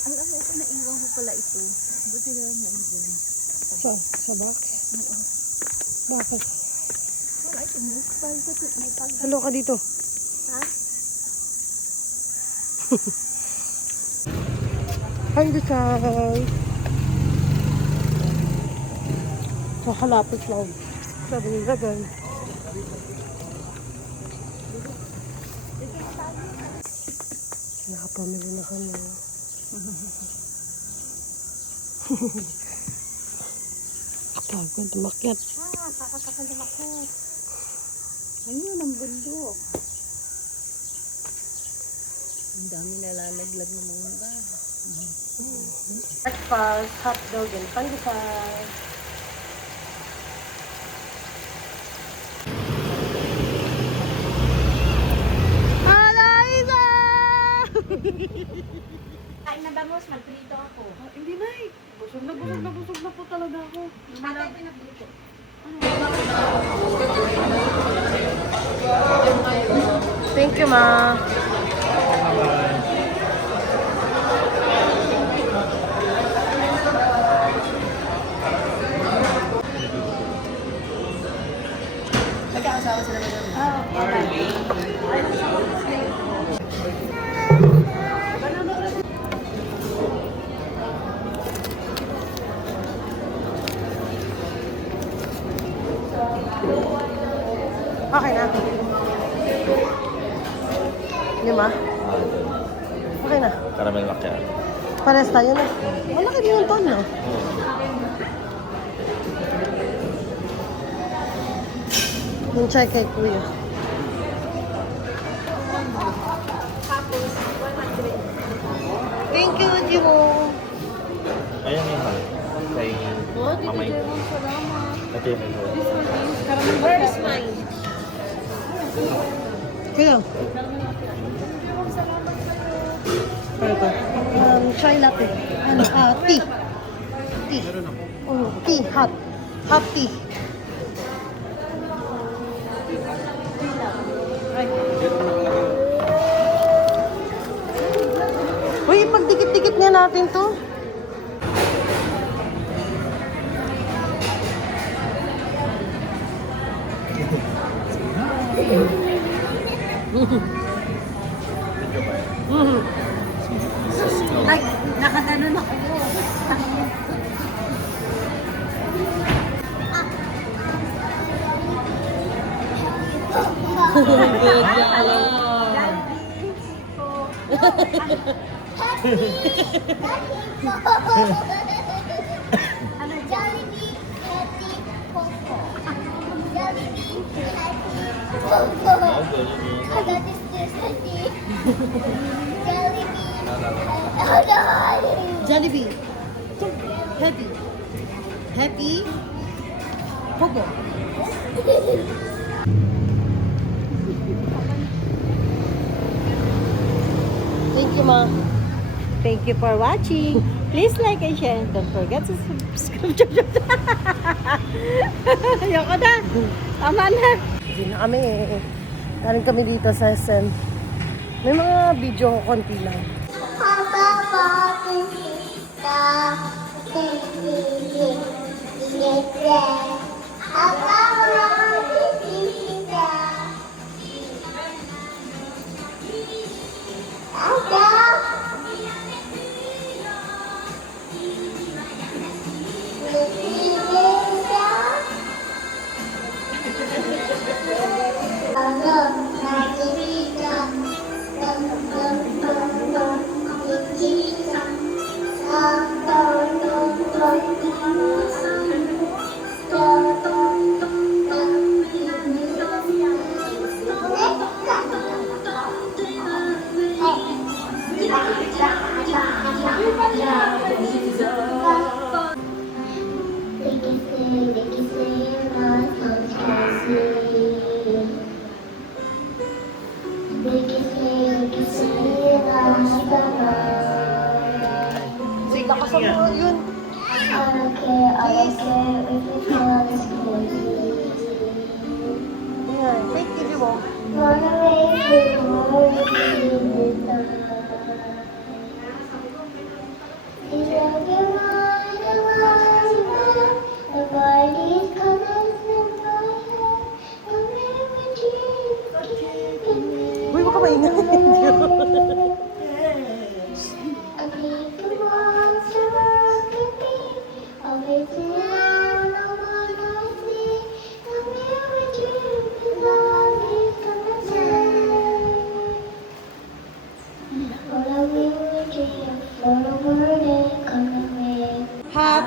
Ay, ito naiwan ko pala ito. Buti na lang nandiyan. Saan? Sa box? Oo. Bakit? Wala, ito mo. May pag. Halo ka dito. Ha? Hi, Desai. Sa kalapit lang. Sabi nila gan. Nakapamili na kami. Kapagod, umakyat. Kakatakal na ako. Ayun, ang bundok. Ang dami nalalaglag ng mga bahay. Breakfast, hotdog, and pandesal. Alayza! Kain na bangos, magprito ako. Hindi na eh. Busog na po talaga ako. Bakit pinaprito? Thank you, ma. Nagkakasawa sila ba? Okay na. Lima? Okay na. Caramel macchiato. Pares tayo na. Malaki din yung ton, no? Yung chai kay kuya. Thank you, Jimo. Ayan yun ha. Kay Oh, dito mamay. Jemon, salamat. Ito yung may This one is caramel. Where is mine? Kuya. Chai latte. Ano? Tea. Tea. Tea. Hot. Hot tea. Uy, pagdikit-dikit nga natin to. Ay, nakaganon ako. Ano Jollibee, Happy Coco. Jollibee, Happy Coco. I got this Happy. Jollibee. Jollibee. Happy. Happy. Pogo. Thank you, ma. Thank you for watching. Please like and share. Don't forget to subscribe. Ayoko na. Tama na. Hindi na kami eh. Galing kami dito sa SM. May mga video ko konti lang. Lakas mo yun. Ayan, thank you, Jimo.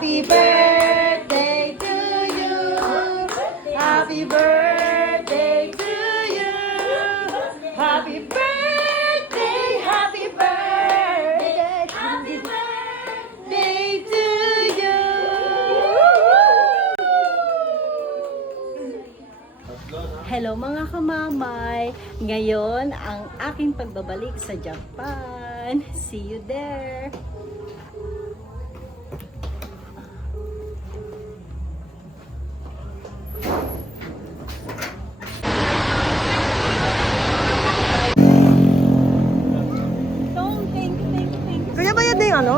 Happy birthday to you. Happy birthday to you. Happy birthday, happy birthday, happy birthday to you. Hello mga kamamay! Ngayon, ang aking pagbabalik sa Japan. See you there! Thank you. Kaya bayad na yung ano?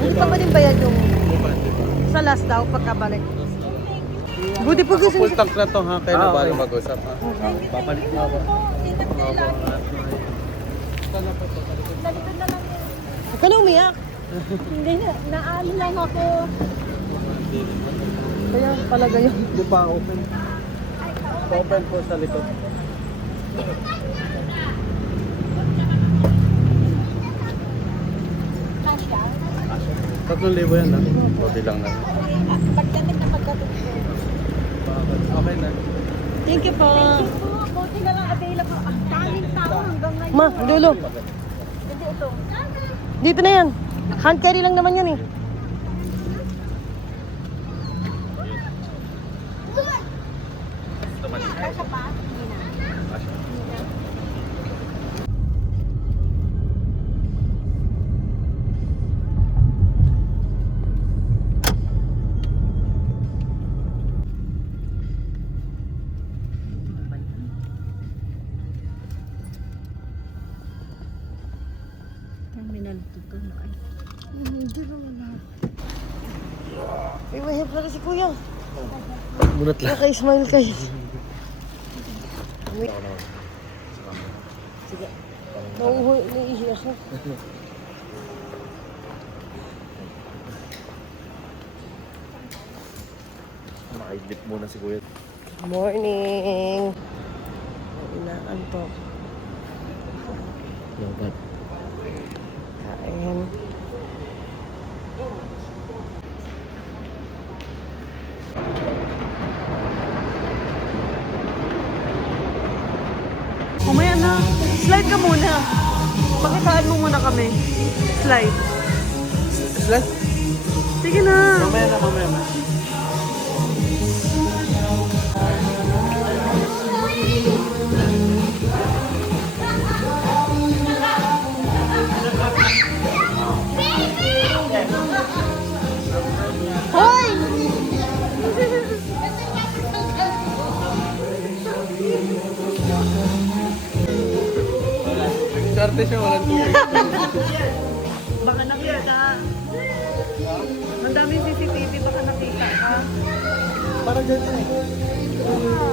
Hindi pa ba din bayad yung sa last daw pagkabalik? Buti po gusto Full tank na to ha, kaya na ba mag-usap ha? Papalit na ako. Huwag ka na umiyak. Hindi na, naano lang ako. Kaya pala gayon. Hindi pa open. Open po sa likod. Tatlong libo yan ha? Body lang na. Pagdating na pagdating ko. Okay na. Thank you po. Buti na lang available. Ang daming tao hanggang ngayon. Ma, dulo. Hindi ito. Dito na yan. Hand carry lang naman yan eh. Kasha pa? Hindi na. Hindi naman na. May mahirap na si kuya. Munat lang. Naka-smile kayo. Sige. Nauuhoy, naiihi ako. Makaidlip muna si Kuya. Morning. Inaantok. Yobat. Kain. Kumaya na. Slide ka muna. Pakitaan mo muna kami. Slide. Slide? Sige na. Mamaya na, mamaya na. Hoy! Sarte siya, walang tubig. Baka nakita. Ang daming CCTV, baka nakita ka. Parang dyan eh.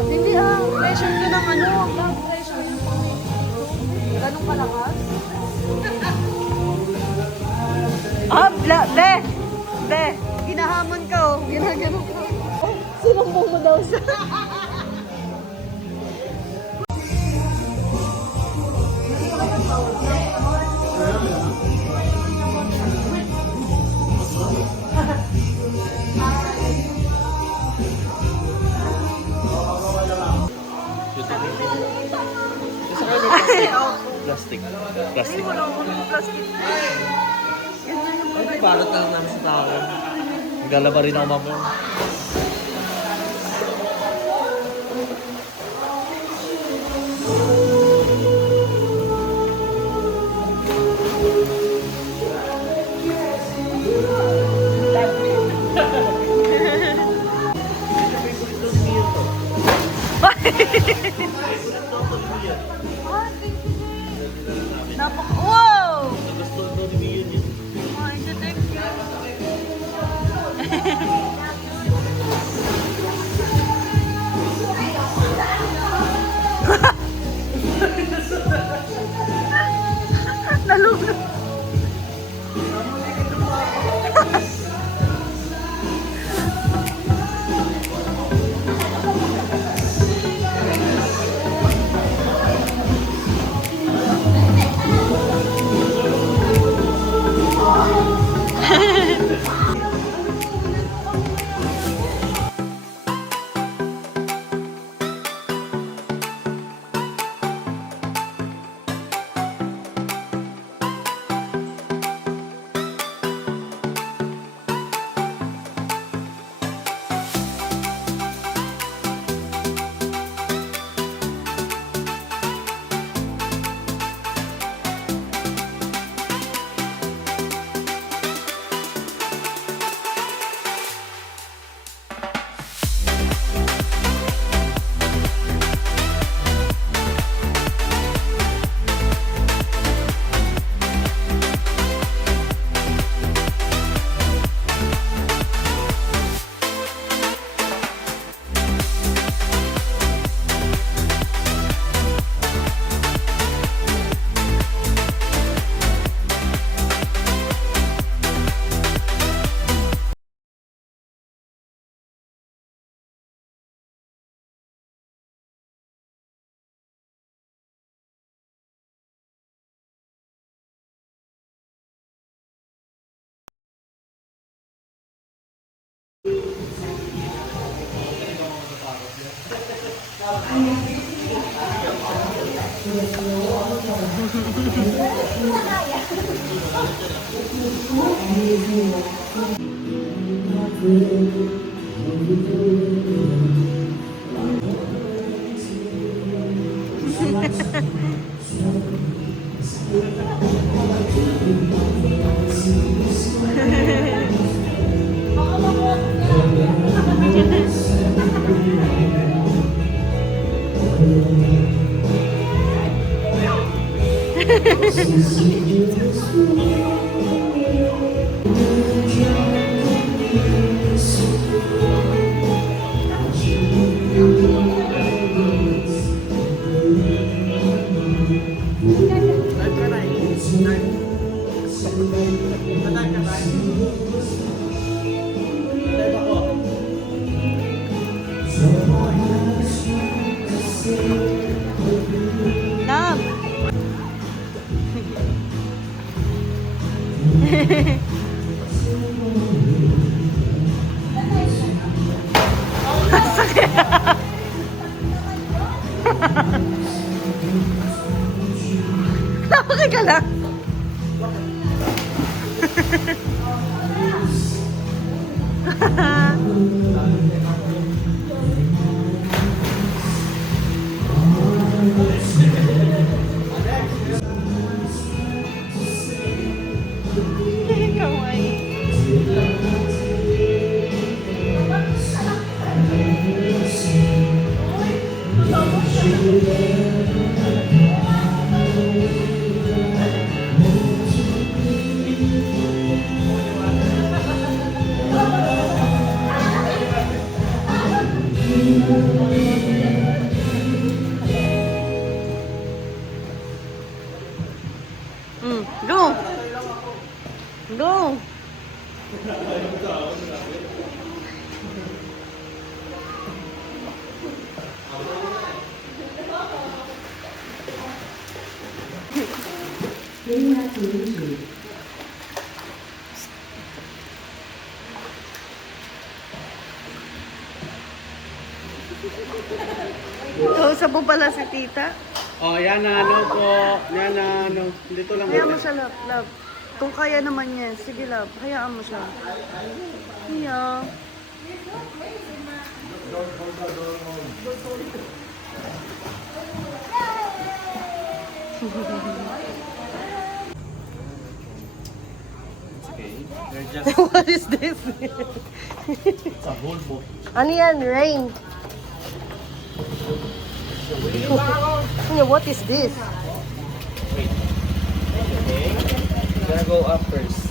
Hindi pressure ka ng ano, blood pressure yung ganun kalakas. Be, ginahamon ka oh, ginaganon ka. Oh, sinumbong mo daw sa... Plastic. Plastic. Wala akong plastic. Ay, balot na lang namin sa tao. Naglalaba rin ako mamaya. Wow! Gusto daw ni Mio yun. Thank you. Nalulog. Love. Napaki ka lang. Kawaii. Go! Go! Kausap mo pala si tita. Oh, yan na ano po. Yan na ano. Dito lang. Hayaan mo siya, love. Love. Kung kaya naman niya, sige love, hayaan mo siya. Hiya. What is this? Sa whole book. Ano yan? Rain. What is this? Okay. Gonna go up first.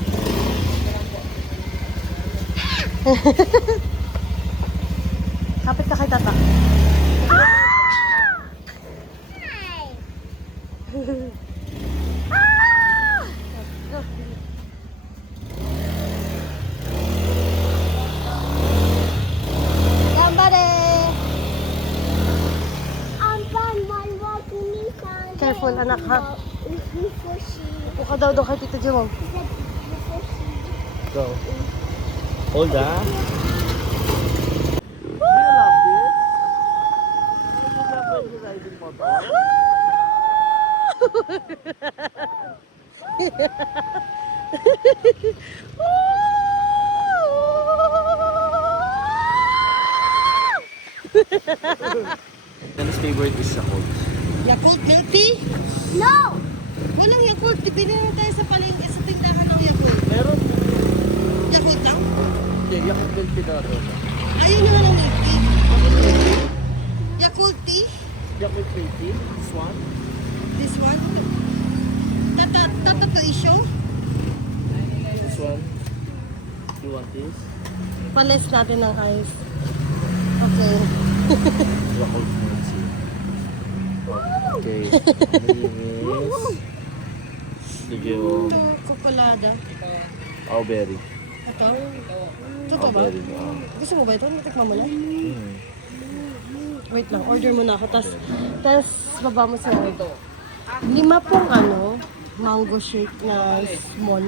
Kapit ka kay tata. Careful, anak, ha? Upo ka daw kay Tita Jo. Go. Hold ah. Dennis' favorite is Yakult. Yakult milk tea? No! Walang Yakult. Pili na tayo sa palengke sa tindahan ng Yakult. Meron. Yakult lang? Yeah, Yakult milk tea na ito. Ayun yung walang milk tea. Yakult tea? Yakult milk tea. This one. This one? Tata to issue? This one. You want this? Palis natin ng ice. Okay. Yakult milk tea. Okay. Malinis. Sige o. Chocolada. Awberry. Ito? Totoo ba? Awberry. Gusto mo ba ito? Natikman mo na? Wait lang, order muna ako. Tapos baba mo sa ito. 5 pong mango shake na small.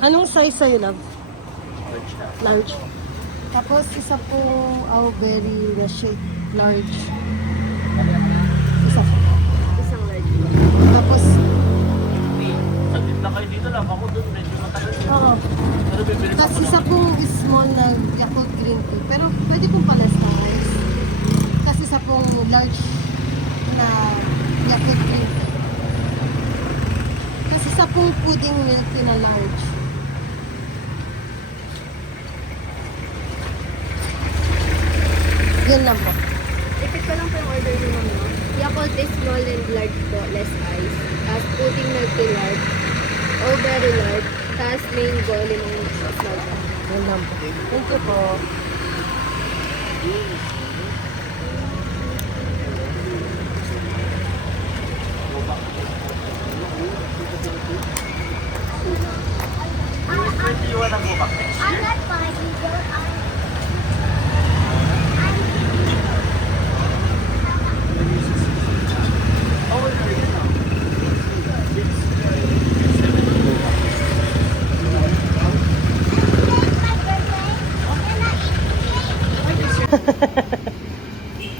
Anong size sa'yo, love? Large. Tapos isa pong Alberry na shake, large. Isa. Isang large. Tapos, Saglit lang kayo dito lang. Ako doon, medyo matagal. oo. Pero bibili Tapos isa pong small na Yakult green tea. Pero pwede pong palas-talas. Tapos isa pong large na Yakult green tea. Tapos isa pong pudding milk tea na large. Yun lang po. Repeat ko lang po yung order niyo, ma'am, no? Yakult is small and large po, less ice. Tapos pudding milk tea large. All very large. Tapos mango, limang sauce large. Yun lang po. Thank you po. iwan ang bubak. I'm not fine. You don't.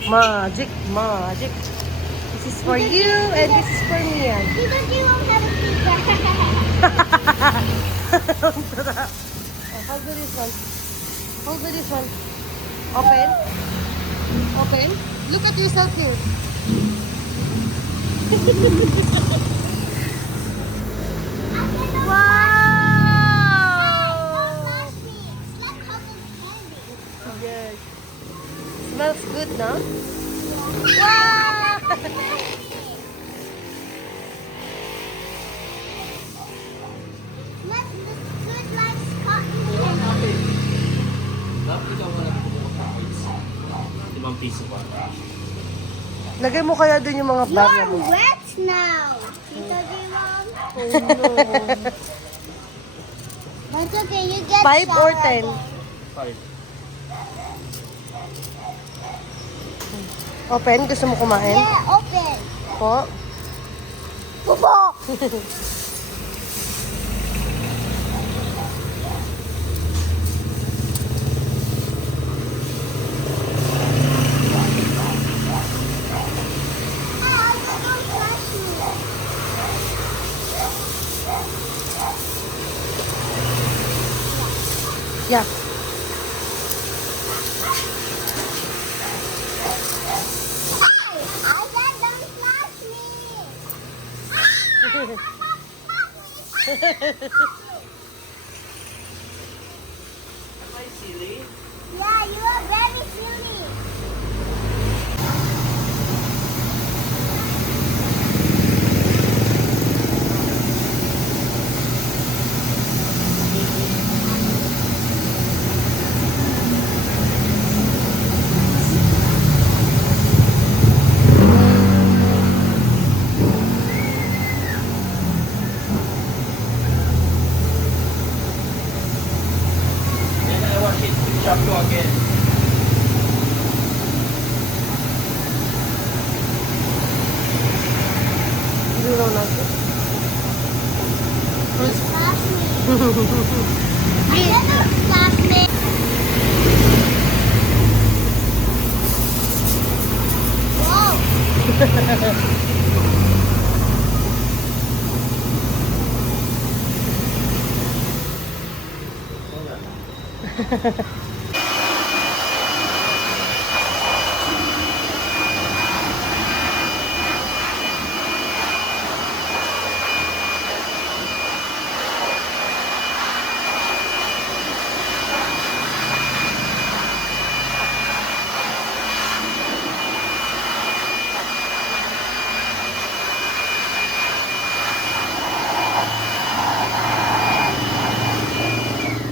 Magic, magic. This is for you and this is for me. Yan. Because you won't have a pizza. Hold this one. Hold this one. Open. Open. Look at yourself here. Wow! It's like cotton candy. Yes. Smells good, no? Wow! Must look good like cotton candy. Dapat ikaw wala na bubuk ng coins. 5 piso pa. Lagay mo kaya dun yung mga bag You're mo. wet now. Tito Dimon. Oh no. But it's okay, you get 5 or shower 10? again. 5. Open? Gusto mo kumain? Yeah, open. Po? Bubok. Yeah. I said don't flash me. Yeah, you are very silly. Then I wash it with shampoo again. Zero natin. Flash me. I said don't flash me. Whoa.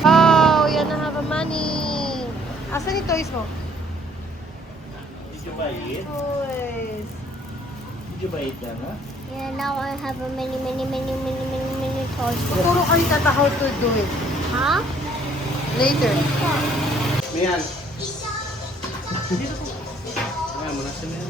Oh, yan na have a money. Asan yung toys mo? Did you buy it? Toys. Did you buy it yan, ha? Yeah, now I have a many toys. Tuturo ka ni Tata how to do it. Huh? Later. Mian. Ayan mo na si Mian.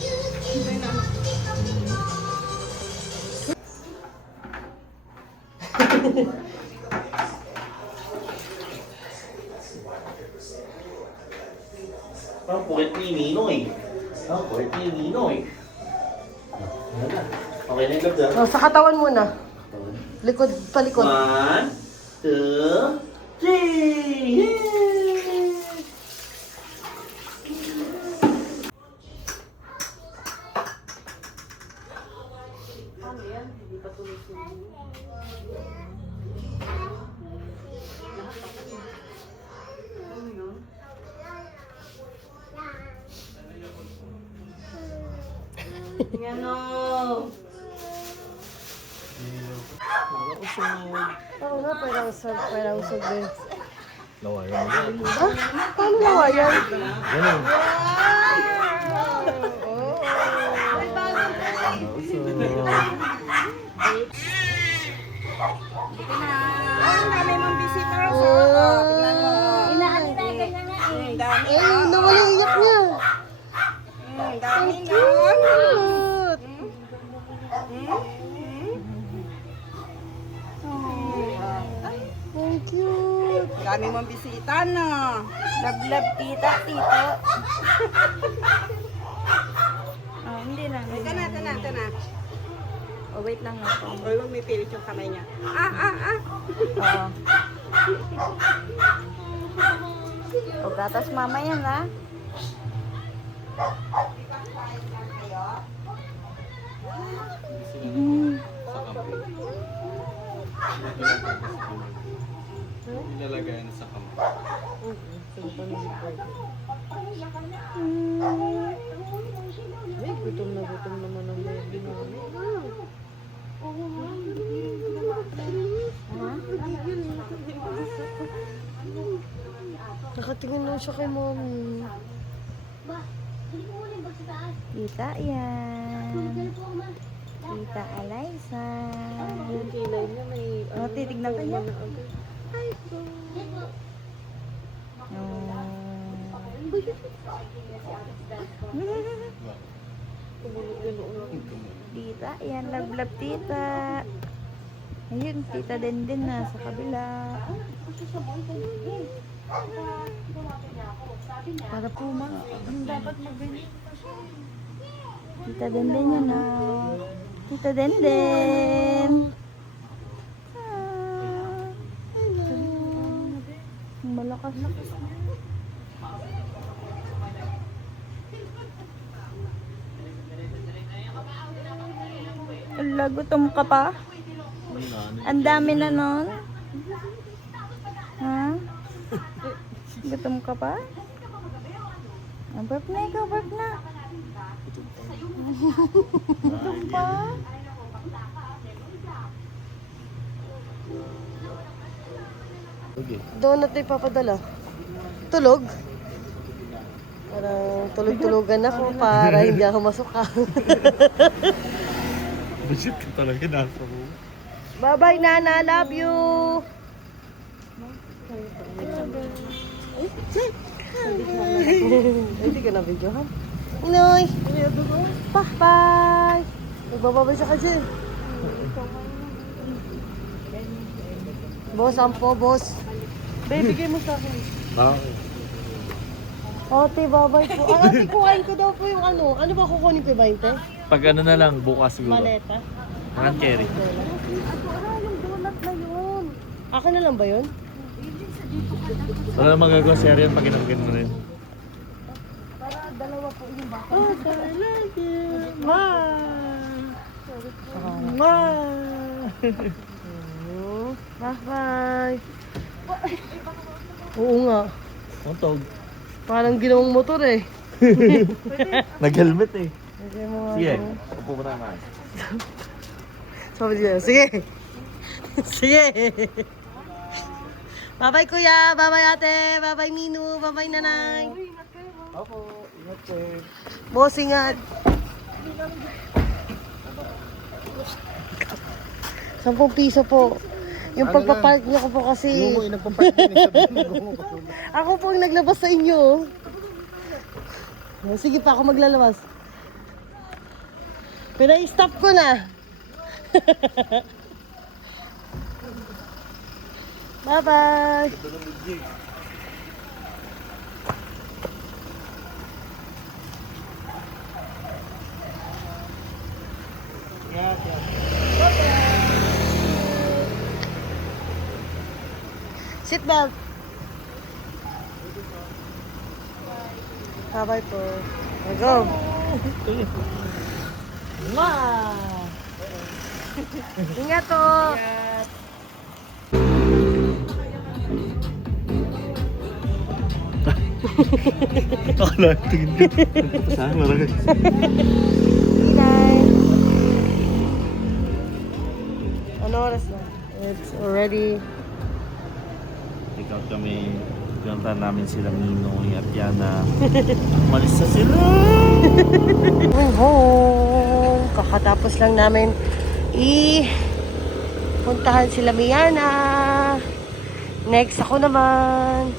Okay na yung ganda. Oh, sa katawan muna. Likod, palikod. 1, 2, 3! Yay! Oo nga, parang usog din. Lawayan mo yan. Ah, paano nawayan? Ganun. Inaantay ka na nga eh. Eh, nawala yung iyak niya. Dami na. Cute. Ang cute. Dami mong bisita na. Love tita, tito. Oh, hindi na. Ito na. Oh, wait lang ako. Uy, huwag may pilit yung kamay niya. Oo. O, gatas mama yan, ha? Nilalagayan sa kamay. Ay, gutom naman ang baby namin. Nakatingin lang siya kay mommy. Tita yan. Tita Eliza. Yung kilay niya may... Oh, titignan ka niya. Tita, yan, love tita. Ayun, tita din na sa kabila. Para po dapat magbili. Tita din yan na. Tita din. Malakas. Ala, gutom ka pa? Ang dami na nun? Ha? Gutom ka pa? Burp na ikaw, burp na. Gutom pa? Donut na ipapadala. Tulog? Parang tulog-tulogan ako para hindi ako masuka. Budget ka talaga nasa mo. Bye-bye, Nana. Love you. Hindi ka na video, ha? Inoy. Bye-bye. Magbababay siya ka dyan. Boss, ampo, boss. Baby, bigay mo sa akin. Bakit? Ate, babay po. Ah, ate, kuhain ko daw po yung ano. Ano ba kukunin ko yung 20? Pag ano na lang, bukas siguro. Maleta. Hand carry. Yung donut na yun. Akin na lang ba yun? Wala na magagawa sir yan pag inangkin mo rin. Para dalawa po yung baka. Oh, talaga. Ma! Ma! Bye-bye. Oo nga. Montog. Parang ginawang motor eh. Nag-helmet eh. Sige, Sige. upo mo na naman. Sabi niya, sige. Sige. Bye-bye kuya, bye-bye ate, bye-bye Minu, bye-bye nanay. Opo, ingat po. Boss, ingat. 10 piso po. Yung pagpapark niyo ko po kasi... Ako po ang naglabas sa inyo. Sige pa, ako maglalabas. Pero i-stop ko na. Bye-bye. Seatbelt. Bye-bye po. Let's go. Ingat po. Akala tingin ko. Saan marami? Inay. Ano oras na? It's already... Pick out kami. Pinunta namin sila Ninoy at Yana. Malis na sila! Going home. Kakatapos lang namin puntahan sila Miana. Next ako naman.